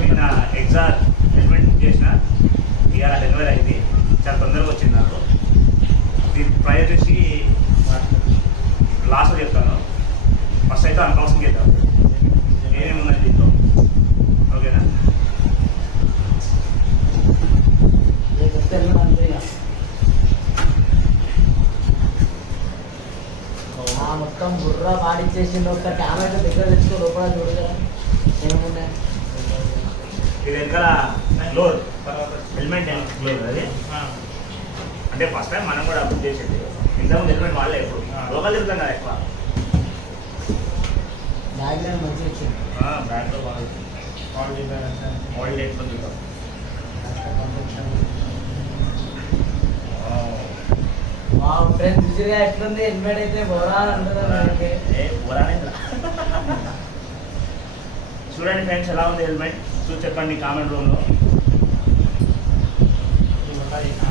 నిన్న exam helmet book చేసిన ఇవాళ డెలివరీ అయింది. చాలా తొందరగా వచ్చింది నాకు. దీని ప్రైస్ వచ్చి లాస్ట్లో చెప్తాను. ఫస్ట్ అయితే అన్బాక్సింగ్ చేద్దాం. ఏమేమి ఉన్నాయి దీంట్లో, ఓకేనా? మొత్తం బుర్రా పాడిచ్చేసింది. ఒక కెమెరా దగ్గర తెచ్చుకో, లోపల చూడగా ఏమున్నాయి. ఇది వెనకాల గ్లోర్, హెల్మెట్ గ్లోర్. అది అంటే ఫస్ట్ టైం మనం కూడా బుక్ చేసేది. ఇంతకుముందు హెల్మెట్ వాళ్ళే ఎప్పుడు లోకల్ తిరుగుతాం కదా ఎక్కువ. బ్యాగ్ లో మంచిగా ఇచ్చింది. బ్యాగ్లో బాగా మోడల్ ఎట్లా చూద్దాం. ఫ్రెండ్స్ చూసిగా ఎట్లుంది హెల్మెట్ అయితే బోరా అంటుంది. చూడండి ఫ్రెండ్స్ ఎలా ఉంది హెల్మెట్, చూసి చెప్పండి కామెంట్ రూమ్లో.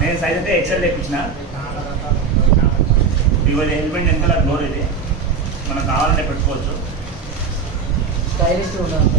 నేను సైజ్ అయితే ఎక్సెల్ తెప్పించిన. ఇవాళ హెల్మెట్ ఎంత గ్లోర్ ఇది, మనం కావాలంటే పెట్టుకోవచ్చు. స్టైలిష్ ఉండాలి.